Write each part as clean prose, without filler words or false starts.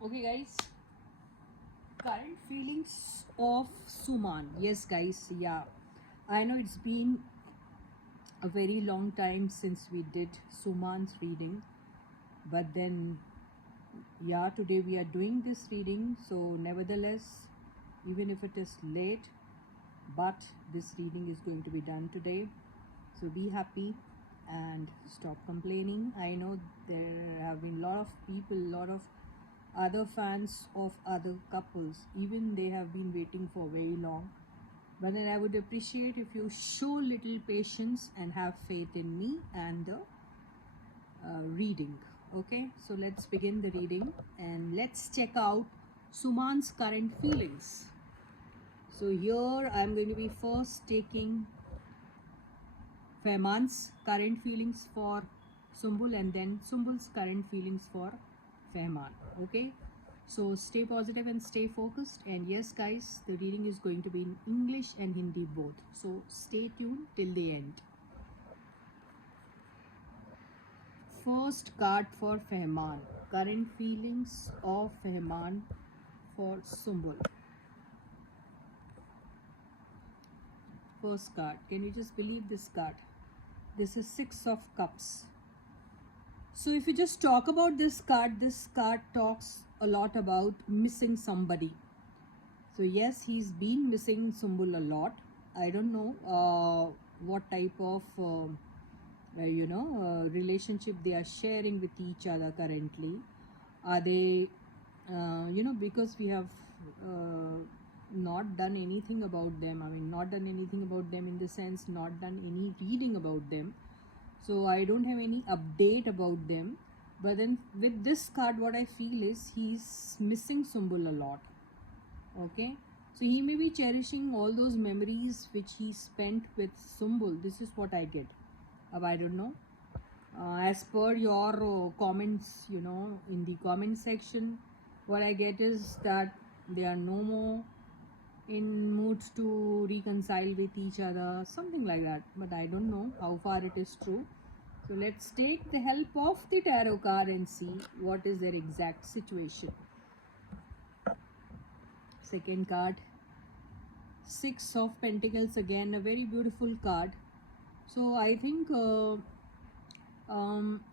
Okay, guys. Current feelings of Suman. Yes, guys. Yeah, I know it's been a very long time since we did Suman's reading, but then, yeah, today we are doing this reading. So, nevertheless, even if it is late, but this reading is going to be done today. So, be happy and stop complaining. I know there have been a lot of people, a lot of other fans of other couples, even they have been waiting for very long, but then I would appreciate if you show little patience and have faith in me and the reading. Okay, so let's begin the reading and let's check out Suman's current feelings. So here I'm going to be first taking Fehman's current feelings for Sumbul and then Sumbul's current feelings for Fehman. Okay, so stay positive and stay focused. And yes, guys, the reading is going to be in English and Hindi both. So stay tuned till the end. First card for Fehman. Current feelings of Fehman for Sumbul. First card. Can you just believe this card? This is Six of Cups. So if you just talk about this card talks a lot about missing somebody. So yes, he's been missing Sumbul a lot. I don't know what type of relationship they are sharing with each other currently. Are they because we have not done anything about them. I mean, not done anything about them in the sense not done any reading about them, so I don't have any update about them. But then with this card, what I feel is he's missing Sumbul a lot. Okay, so he may be cherishing all those memories which he spent with Sumbul. This is what I get. I don't know. As per your comments, in the comment section, what I get is that they are no more in moods to reconcile with each other, something like that. But I don't know how far it is true. So let's take the help of the tarot card and see what is their exact situation. Second card, Six of Pentacles, again a very beautiful card. So I think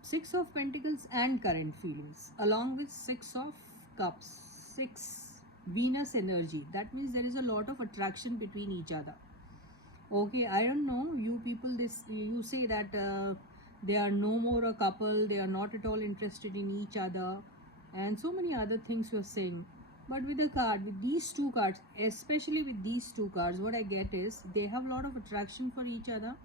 Six of Pentacles and current feelings along with Six of Cups, six Venus energy. That means there is a lot of attraction between each other. Okay, I don't know, you people, this you say that they are no more a couple, they are not at all interested in each other, and so many other things you're saying. But with the card, with these two cards, especially with these two cards, what I get is they have a lot of attraction for each other.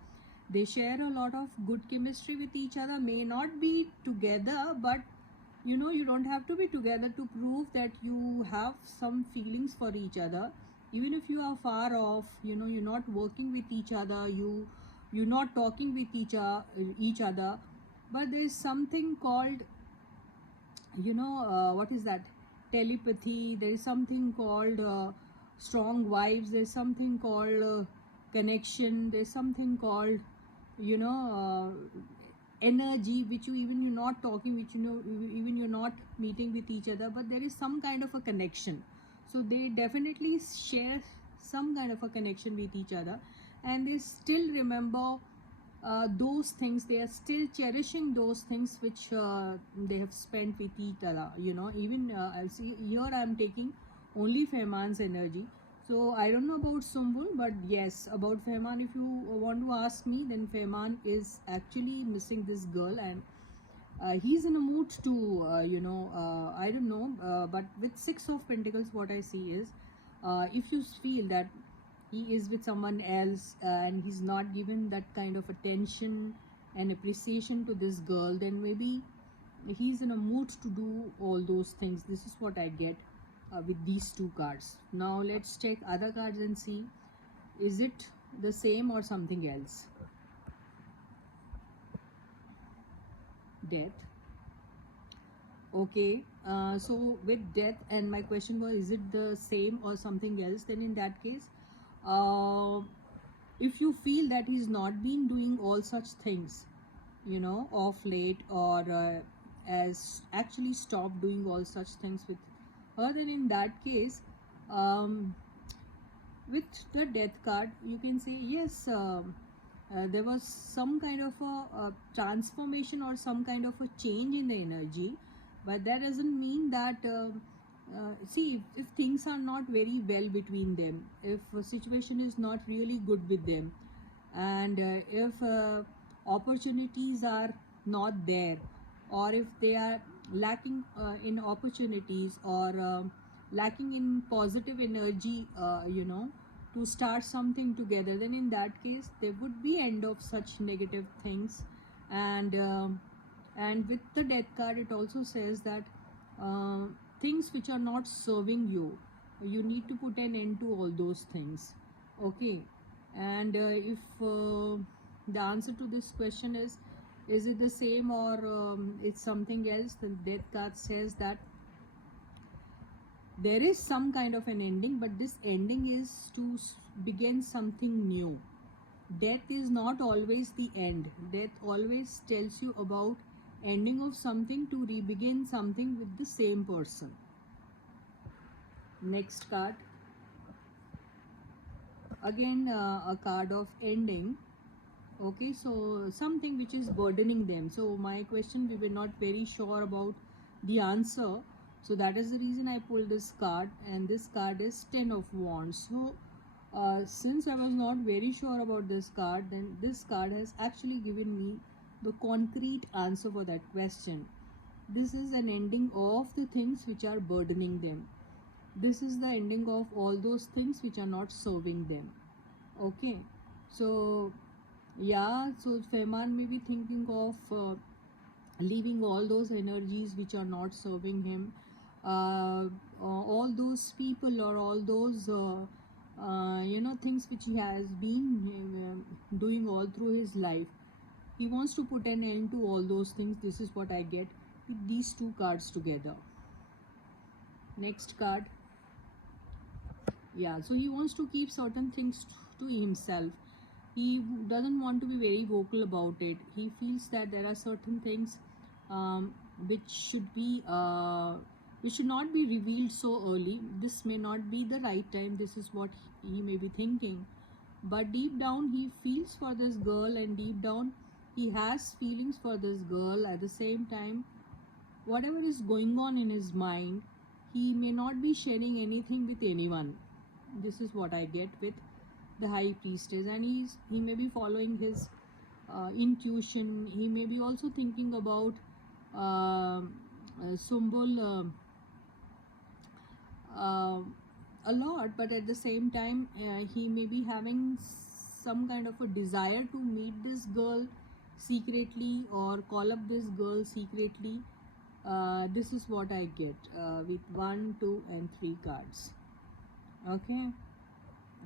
They share a lot of good chemistry with each other. May not be together, but you don't have to be together to prove that you have some feelings for each other. Even if you are far off, you're not working with each other, you're not talking with each other, but there is something called, what is that, telepathy. There is something called strong vibes. There's something called connection. There's something called you know energy, which you're not talking, which even you're not meeting with each other, but there is some kind of a connection. So they definitely share some kind of a connection with each other, and they still remember those things. They are still cherishing those things which they have spent with each other. Even I'll see here I'm taking only Fehman's energy. So I don't know about Sumbul, but yes, about Fehman, if you want to ask me, then Fehman is actually missing this girl, and he's in a mood to I don't know, but with Six of Pentacles, what I see is if you feel that he is with someone else and he's not given that kind of attention and appreciation to this girl, then maybe he's in a mood to do all those things. This is what I get with these two cards. Now let's check other cards and see, is it the same or something else. Death. Okay, so with death, and my question was, is it the same or something else? Then in that case, if you feel that he's not been doing all such things, of late, or has actually stopped doing all such things with then in that case, um, with the death card, you can say yes, there was some kind of a transformation or some kind of a change in the energy, but that doesn't mean that see, if things are not very well between them, if a situation is not really good with them, and if opportunities are not there, or if they are lacking in opportunities, or lacking in positive energy, to start something together, then in that case there would be end of such negative things. And with the death card, it also says that uh, things which are not serving you, you need to put an end to all those things. Okay. And if the answer to this question is it the same, or it's something else, the death card says that there is some kind of an ending, but this ending is to begin something new. Death is not always the end. Death always tells you about ending of something to re-begin something with the same person. Next card, again a card of ending. Okay, so something which is burdening them. So my question, we were not very sure about the answer, so that is the reason I pulled this card, and this card is 10 of Wands. So since I was not very sure about this card, then this card has actually given me the concrete answer for that question. This is an ending of the things which are burdening them. This is the ending of all those things which are not serving them. Okay, so yeah, so Fehmarn may be thinking of leaving all those energies which are not serving him, all those people, or all those things which he has been doing all through his life. He wants to put an end to all those things. This is what I get with these two cards together. Next card. Yeah, so he wants to keep certain things to himself. He doesn't want to be very vocal about it. He feels that there are certain things which should be which should not be revealed so early. This may not be the right time. This is what he may be thinking, but deep down he feels for this girl, and deep down he has feelings for this girl. At the same time, whatever is going on in his mind, he may not be sharing anything with anyone. This is what I get with the High Priestess, and he may be following his intuition. He may be also thinking about Sumbul a lot, but at the same time he may be having some kind of a desire to meet this girl secretly, or call up this girl secretly. This is what I get with 1, 2 and 3 cards. Okay,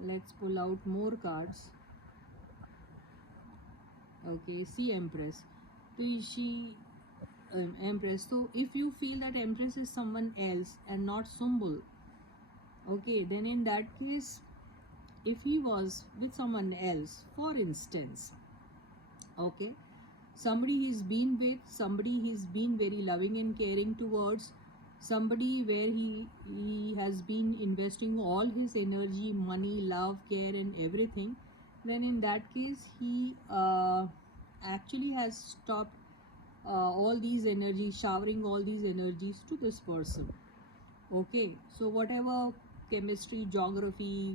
let's pull out more cards. Okay, see Empress. So she Empress. So if you feel that Empress is someone else and not Sumbul, okay, then in that case, if he was with someone else, for instance, okay, somebody he's been with, somebody he's been very loving and caring towards, somebody where he has been investing all his energy, money, love, care and everything, then in that case he actually has stopped all these energies, showering all these energies to this person. Okay, so whatever chemistry, geography,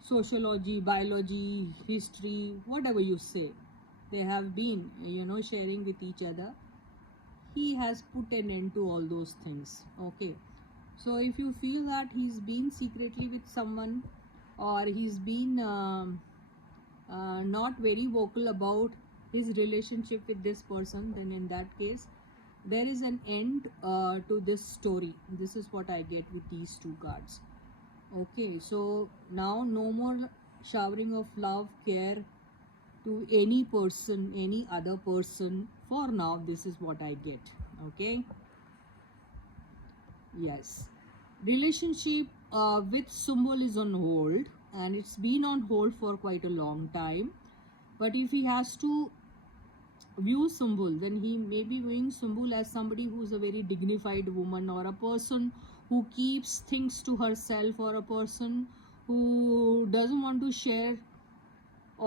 sociology, biology, history, whatever you say, they have been sharing with each other, he has put an end to all those things. Okay, so if you feel that he's been secretly with someone, or he's been not very vocal about his relationship with this person, then in that case there is an end to this story. This is what I get with these two cards. Okay, so now no more showering of love, care to any person, any other person. For now, this is what I get. Okay. Yes. Relationship with Sumbul is on hold, and it's been on hold for quite a long time. But if he has to view Sumbul, then he may be viewing Sumbul as somebody who's a very dignified woman, or a person who keeps things to herself, or a person who doesn't want to share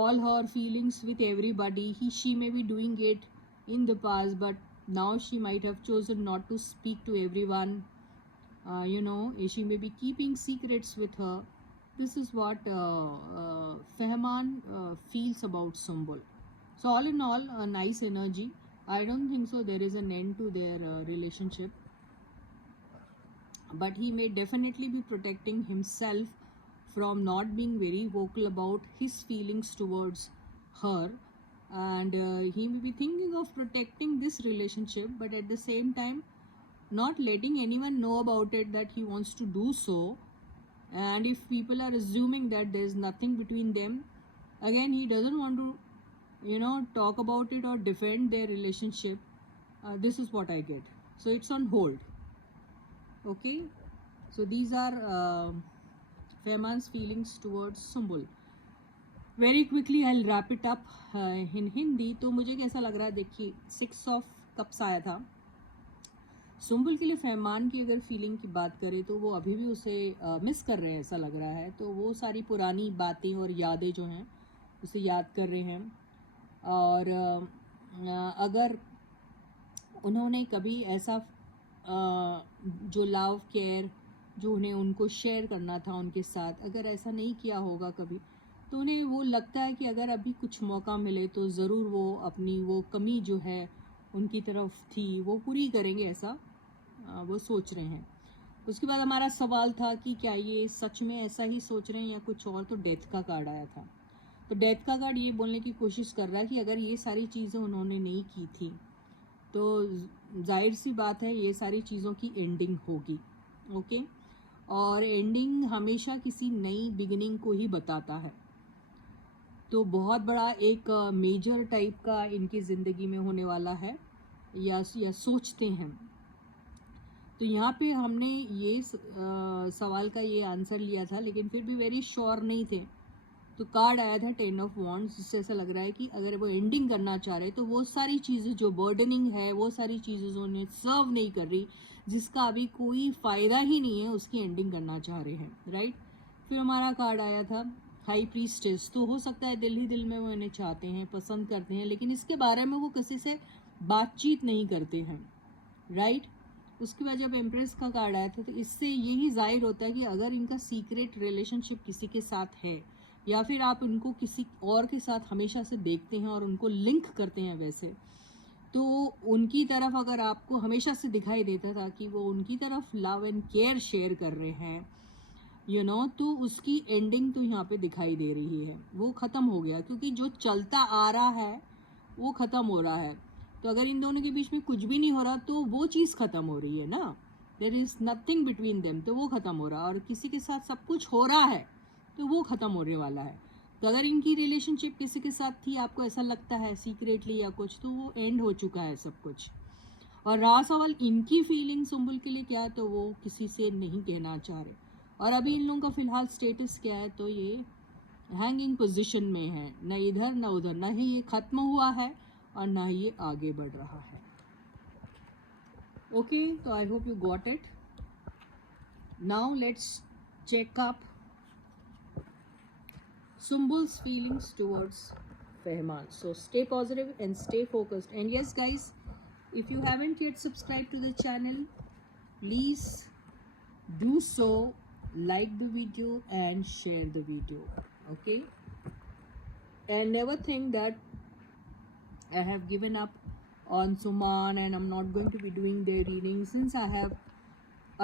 all her feelings with everybody. She may be doing it in the past, but now she might have chosen not to speak to everyone. She may be keeping secrets with her. This is what Fehman feels about Sumbul. So all in all, a nice energy. I don't think so there is an end to their relationship, but he may definitely be protecting himself from not being very vocal about his feelings towards her, and he may be thinking of protecting this relationship, but at the same time not letting anyone know about it that he wants to do so. And if people are assuming that there is nothing between them, again he doesn't want to talk about it or defend their relationship. This is what I get. So it's on hold. Okay, so these are Fehman's feelings towards Sumbul. Very quickly I'll wrap it up in Hindi. तो मुझे कैसा लग रहा है, देखिए 6 of Cups आया था. सुम्बुल के लिए फहमान की अगर फीलिंग की बात करें तो वो अभी भी उसे मिस कर रहे हैं, ऐसा लग रहा है. तो वो सारी पुरानी बातें और यादें जो हैं उसे याद कर रहे हैं. और अगर उन्होंने कभी ऐसा जो लव केयर जो उन्हें उनको शेयर करना था उनके साथ, अगर ऐसा नहीं किया होगा कभी, तो उन्हें वो लगता है कि अगर अभी कुछ मौका मिले तो ज़रूर वो अपनी वो कमी जो है उनकी तरफ थी वो पूरी करेंगे, ऐसा वो सोच रहे हैं. उसके बाद हमारा सवाल था कि क्या ये सच में ऐसा ही सोच रहे हैं या कुछ और. तो डेथ का कार्ड आया था. तो डेथ का कार्ड ये बोलने की कोशिश कर रहा है कि अगर ये सारी चीज़ें उन्होंने नहीं की थी तो जाहिर सी बात है ये सारी चीज़ों की एंडिंग होगी. ओके, और एंडिंग हमेशा किसी नई बिगिनिंग को ही बताता है. तो बहुत बड़ा एक मेजर टाइप का इनकी ज़िंदगी में होने वाला है या सोचते हैं. तो यहाँ पे हमने ये सवाल का ये आंसर लिया था, लेकिन फिर भी वेरी श्योर नहीं थे. तो कार्ड आया था 10 of Wands, जिससे ऐसा लग रहा है कि अगर वो एंडिंग करना चाह रहे तो वो सारी चीज़ें जो बर्डनिंग है, वो सारी चीज़ें जो उन्हें सर्व नहीं कर रही, जिसका अभी कोई फ़ायदा ही नहीं है, उसकी एंडिंग करना चाह रहे हैं. राइट. फिर हमारा कार्ड आया था हाई प्रीस्टेस. तो हो सकता है दिल ही दिल में वो इन्हें चाहते हैं, पसंद करते हैं, लेकिन इसके बारे में वो किसी से बातचीत नहीं करते हैं. राइट. उसके बाद जब एम्प्रेस का कार्ड आया था तो इससे यही जाहिर होता है कि अगर इनका सीक्रेट रिलेशनशिप किसी के साथ है या फिर आप उनको किसी और के साथ हमेशा से देखते हैं और उनको लिंक करते हैं वैसे, तो उनकी तरफ अगर आपको हमेशा से दिखाई देता था कि वो उनकी तरफ लव एंड केयर शेयर कर रहे हैं तो उसकी एंडिंग तो यहाँ पे दिखाई दे रही है. वो ख़त्म हो गया, क्योंकि जो चलता आ रहा है वो ख़त्म हो रहा है. तो अगर इन दोनों के बीच में कुछ भी नहीं हो रहा तो वो चीज़ ख़त्म हो रही है ना. There is nothing between them, तो वो ख़त्म हो रहा है. और किसी के साथ सब कुछ हो रहा है तो वो ख़त्म होने वाला है. तो अगर इनकी रिलेशनशिप किसी के साथ थी, आपको ऐसा लगता है सीक्रेटली या कुछ, तो वो एंड हो चुका है सब कुछ. और रहा सवाल इनकी फीलिंग सुम्बुल के लिए क्या, तो वो किसी से नहीं कहना चाह रहे. और अभी इन लोगों का फ़िलहाल स्टेटस क्या है, तो ये हैंगिंग पोजीशन में है, न इधर न उधर. ना ही ये ख़त्म हुआ है और ना ही ये आगे बढ़ रहा है. ओके, तो I hope you got it. Now let's check up Sumbul's feelings towards Fehman. So stay positive and stay focused. And yes guys, if you haven't yet subscribed to the channel, please do so, like the video and share the video. Okay, and never think that I have given up on Suman and I'm not going to be doing their reading, since I have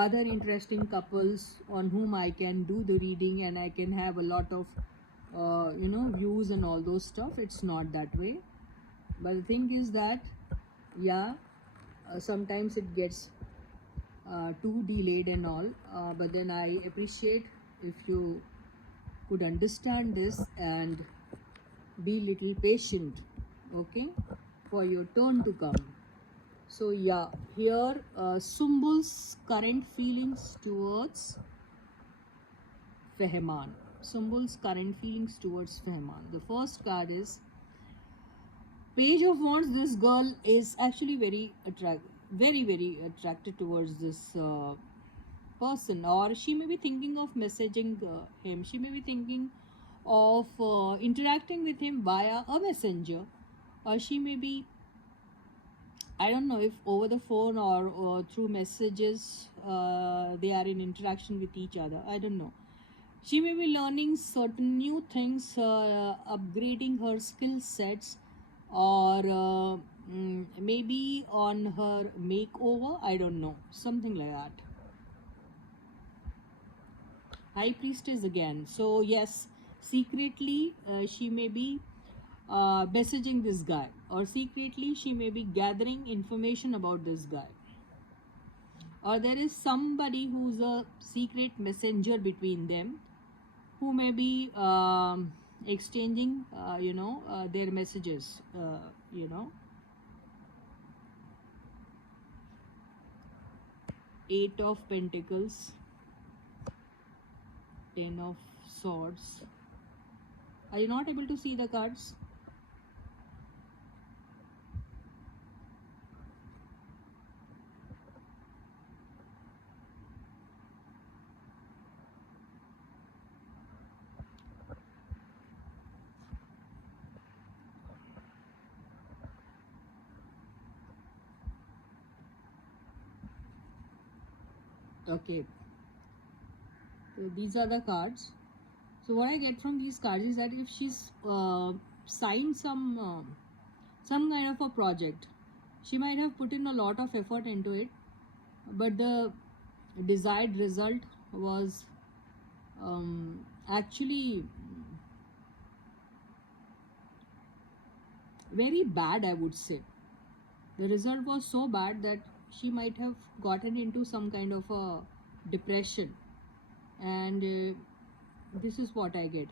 other interesting couples on whom I can do the reading and I can have a lot of views and all those stuff. It's not that way. But the thing is that sometimes it gets too delayed and all, but then I appreciate if you could understand this and be little patient, okay, for your turn to come. So here Sumbul's current feelings towards Fehman. Sumbul's current feelings towards Fehman. The first card is Page of Wands. This girl is actually very attracted towards this person, or she may be thinking of messaging him. She may be thinking of interacting with him via a messenger, or she may be, I don't know if over the phone or through messages they are in interaction with each other. I don't know. She may be learning certain new things, upgrading her skill sets, or maybe on her makeover. I don't know. Something like that. High Priestess again. So, yes, secretly she may be messaging this guy, or secretly she may be gathering information about this guy, or there is somebody who's a secret messenger between them, who may be exchanging their messages, you know. 8 of Pentacles, 10 of Swords. Are you not able to see the cards? Okay, so these are the cards. So what I get from these cards is that if she's signed some kind of a project, she might have put in a lot of effort into it, but the desired result was actually very bad, I would say. The result was so bad that she might have gotten into some kind of a depression, and this is what I get.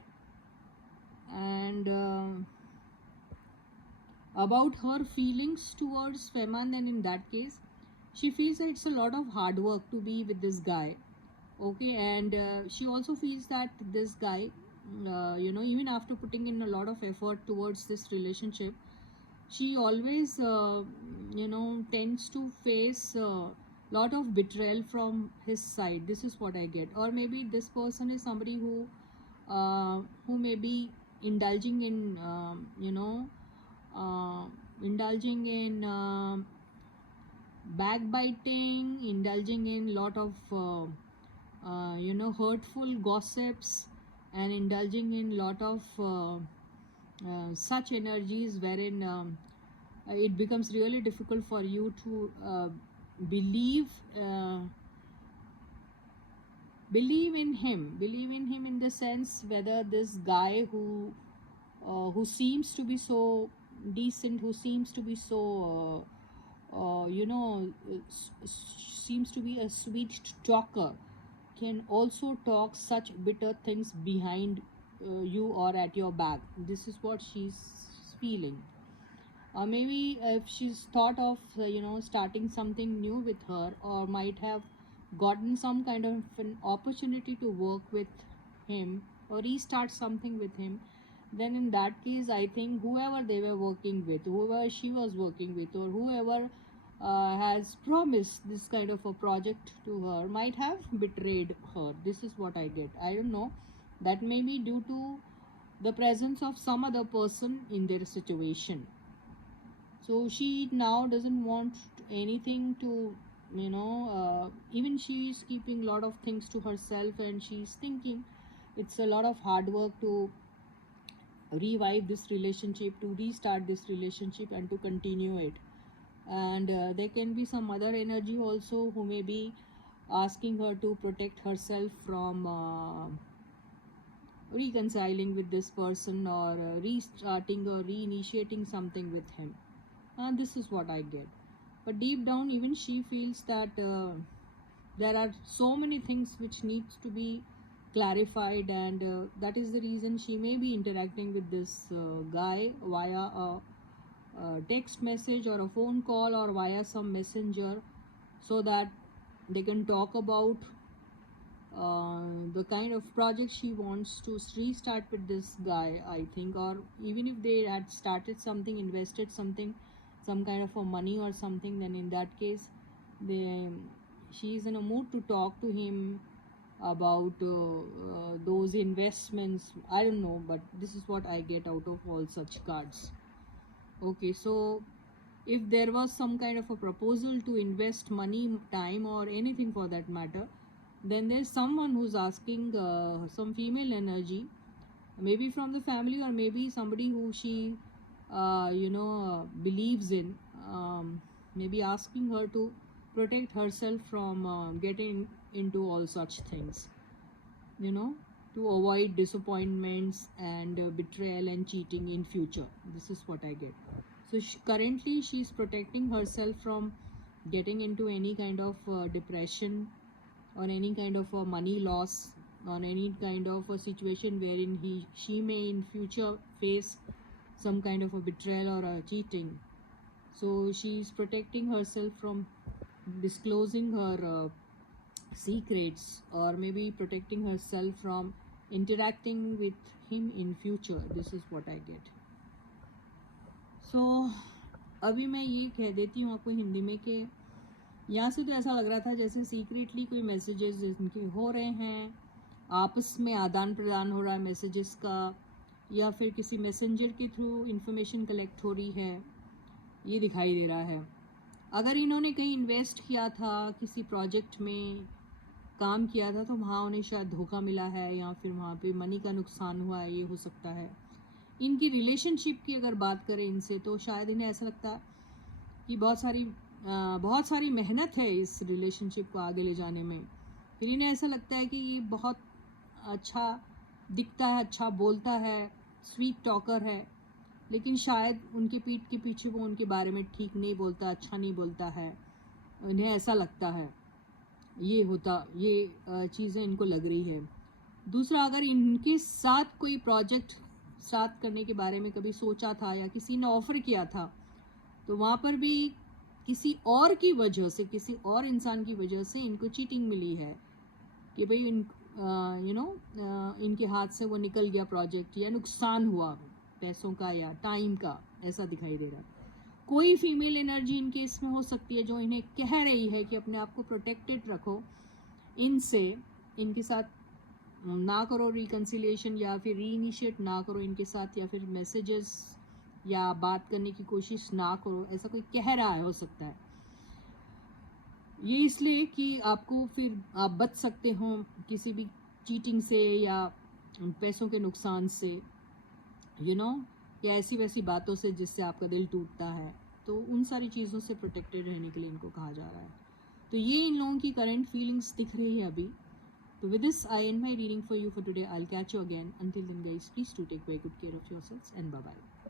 And about her feelings towards Feman, then in that case, she feels that it's a lot of hard work to be with this guy. Okay, and she also feels that this guy, even after putting in a lot of effort towards this relationship, she always tends to face a lot of betrayal from his side. This is what I get. Or maybe this person is somebody who may be indulging in indulging in backbiting, indulging in lot of hurtful gossips, and indulging in lot of such energies wherein it becomes really difficult for you to believe in him in the sense whether this guy who seems to be so decent, who seems to be so seems to be a sweet talker, can also talk such bitter things behind you or at your back. This is what she's feeling. Or maybe if she's thought of starting something new with her, or might have gotten some kind of an opportunity to work with him or restart something with him, then in that case I think whoever they were working with, whoever she was working with, or whoever has promised this kind of a project to her, might have betrayed her. This is what I get. I don't know, that may be due to the presence of some other person in their situation. So she now doesn't want anything to even she is keeping a lot of things to herself, and she's thinking it's a lot of hard work to revive this relationship, to restart this relationship, and to continue it. And there can be some other energy also who may be asking her to protect herself from reconciling with this person, or restarting or reinitiating something with him. And this is what I get. But deep down, even she feels that there are so many things which needs to be clarified, and that is the reason she may be interacting with this guy via a text message or a phone call, or via some messenger, so that they can talk about the kind of project she wants to restart with this guy, I think. Or even if they had started something, invested something, some kind of a money or something, then in that case she is in a mood to talk to him about those investments. I don't know, but this is what I get out of all such cards. Okay, so if there was some kind of a proposal to invest money, time, or anything for that matter, then there's someone who's asking some female energy, maybe from the family or maybe somebody who she believes in, maybe asking her to protect herself from getting into all such things, you know, to avoid disappointments and betrayal and cheating in future. This is what I get. So currently she's protecting herself from getting into any kind of depression or any kind of money loss, on any kind of a situation wherein she may in future face some kind of a betrayal or a cheating. So she's protecting herself from disclosing her secrets, or maybe protecting herself from interacting with him in future. This is what I get. So अभी मैं ये कह देती हूँ आपको हिंदी में कि यहाँ से तो ऐसा लग रहा था जैसे सीक्रेटली कोई मैसेजेस इनके हो रहे हैं, आपस में आदान प्रदान हो रहा है मैसेजेस का, या फिर किसी मैसेंजर के थ्रू इन्फॉर्मेशन कलेक्ट हो रही है, ये दिखाई दे रहा है. अगर इन्होंने कहीं इन्वेस्ट किया था, किसी प्रोजेक्ट में काम किया था, तो वहाँ उन्हें शायद धोखा मिला है या फिर वहाँ पे मनी का नुकसान हुआ है, ये हो सकता है. इनकी रिलेशनशिप की अगर बात करें इनसे, तो शायद इन्हें ऐसा लगता है कि बहुत सारी मेहनत है इस रिलेशनशिप को आगे ले जाने में. फिर इन्हें ऐसा लगता है कि ये बहुत अच्छा दिखता है, अच्छा बोलता है, स्वीट टॉकर है, लेकिन शायद उनके पीठ के पीछे वो उनके बारे में ठीक नहीं बोलता, अच्छा नहीं बोलता है. इन्हें ऐसा लगता है, ये चीज़ें इनको लग रही है. दूसरा, अगर इनके साथ कोई प्रोजेक्ट स्टार्ट करने के बारे में कभी सोचा था या किसी ने ऑफ़र किया था, तो वहाँ पर भी किसी और की वजह से, किसी और इंसान की वजह से इनको चीटिंग मिली है कि भाई इनके हाथ से वो निकल गया प्रोजेक्ट, या नुकसान हुआ पैसों का या टाइम का, ऐसा दिखाई दे रहा है. कोई फीमेल एनर्जी इनके इसमें हो सकती है जो इन्हें कह रही है कि अपने आप को प्रोटेक्टेड रखो, इनके साथ ना करो रिकन्सिलिएशन, या फिर रीइनिशिएट ना करो इनके साथ, या फिर मैसेजेस या बात करने की कोशिश ना करो, ऐसा कोई कह रहा है. हो सकता है ये इसलिए कि आपको फिर आप बच सकते हो किसी भी चीटिंग से या पैसों के नुकसान से, या ऐसी वैसी बातों से जिससे आपका दिल टूटता है. तो उन सारी चीज़ों से प्रोटेक्टेड रहने के लिए इनको कहा जा रहा है. तो ये इन लोगों की करंट फीलिंग्स दिख रही है अभी. So with this, I end my reading for you for today. I'll catch you again. Until then, guys, please do take very good care of yourselves and bye-bye.